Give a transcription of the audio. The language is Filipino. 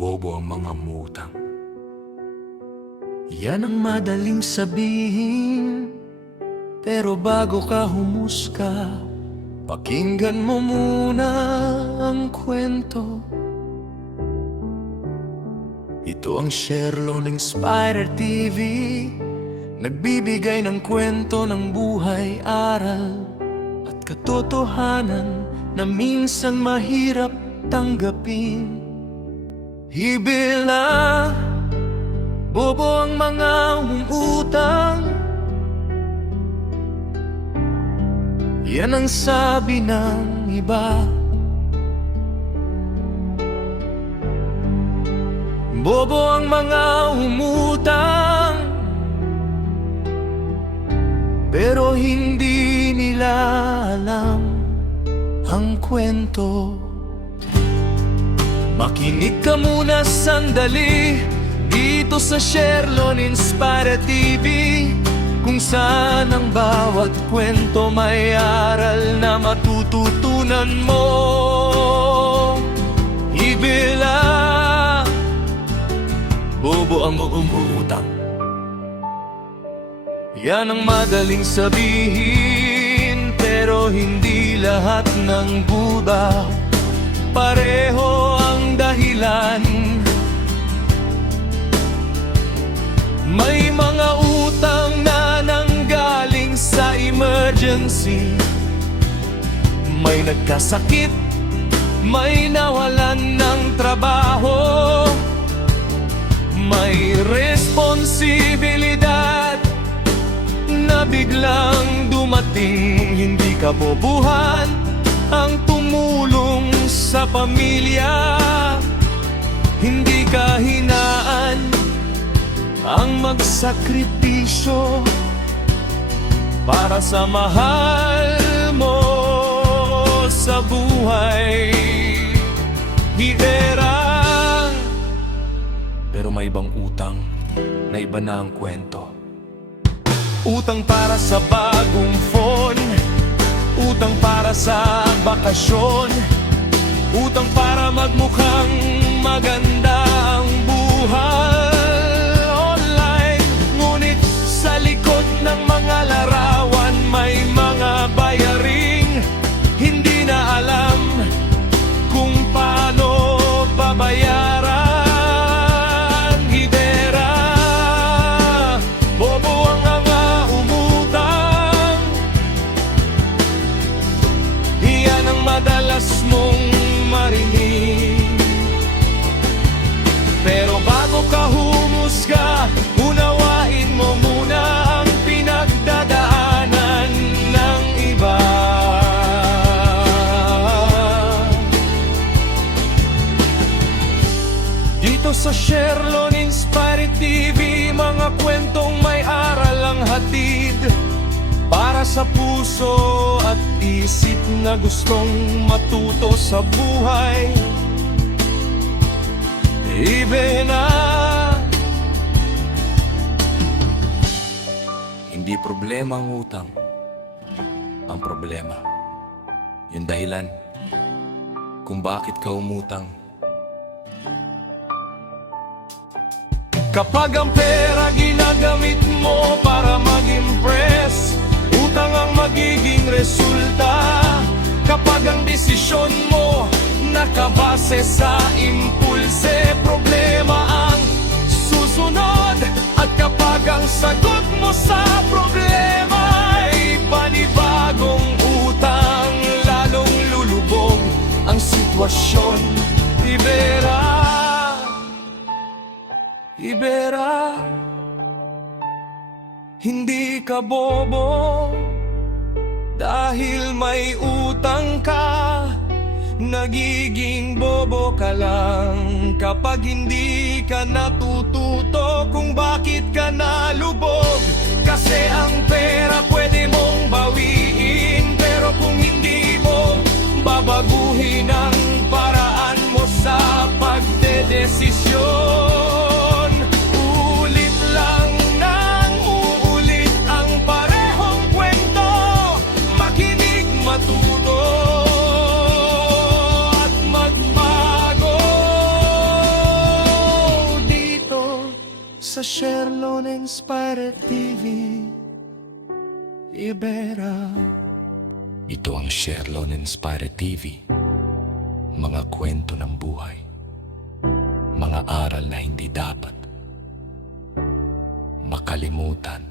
bobo ang mga mutang. Yan ang madaling sabihin, pero bago ka humusga, pakinggan mo muna ang kwento. Ito ang Sherlo ng Spider TV, nagbibigay ng kwento ng buhay, aral at katotohanan na minsan mahirap tanggapin. Hibila, bobo ang mga umutang. Yan ang sabi ng iba. Bobo ang mga umutang, pero hindi nila alam ang kwento. Makinig ka muna sandali dito sa Sherlo ng Spider TV, kung saan ang bawat kwento may aral na matututunan mo. Ibila, bobo ang umutang. Yan ang madaling sabihin, pero hindi lahat ng Buddha pareho ang dahilan. May mga utang na nanggaling sa emergency, may nagkasakit, may nawalan ng trabaho, may responsibilidad na biglang dumating. Hindi ka bobuhan ang tumulong sa pamilya, hindi ka hinaan ang magsakripisyo para sa mahal mo sa buhay. Hiderang, pero may ibang utang na iba na ang kwento. Utang para sa bagong phone, utang para sa bakasyon, utang para magmukhang maganda ang buhay online. Ngunit sa likod ng mga larawan may mga bayaring hindi na alam kung paano babayaran. Hidera, bobo ang mga umutang. Iyan ang madalas mong marinig, pero bago ka humusga, unawain mo muna ang pinagdadaanan ng iba. Dito sa Sherlo ng Spider TV, mga kwentong may aral ang hatid para sa puso at isip na gustong matuto sa buhay. Ibe na, Hindi problema ang utang. Ang problema, yung dahilan kung bakit ka umutang. kapag ang pera ginagamit mo para mag-impress, utang ang magiging resulta. Kapag ang desisyon mo nakabase sa impulse, problema ang susunod. At kapag ang sagot mo sa problema ay panibagong utang, lalong lulubog ang sitwasyon. Ibera, Ibera, hindi ka bobo dahil may utang ka. Nagiging bobo ka lang kapag hindi ka natututo kung bakit ka nalubog. Kasi ang pera pwede mong bawiin, pero kung hindi mo babaguhin ang paraan mo sa pagdedesisyon, ulit lang nang uulit ang parehong kwento. Makinig, matuto at magbago. Sherlon Inspired TV Ibera. Ito ang Sherlon Inspired TV. Mga kwento ng buhay. Mga aral na hindi dapat makalimutan.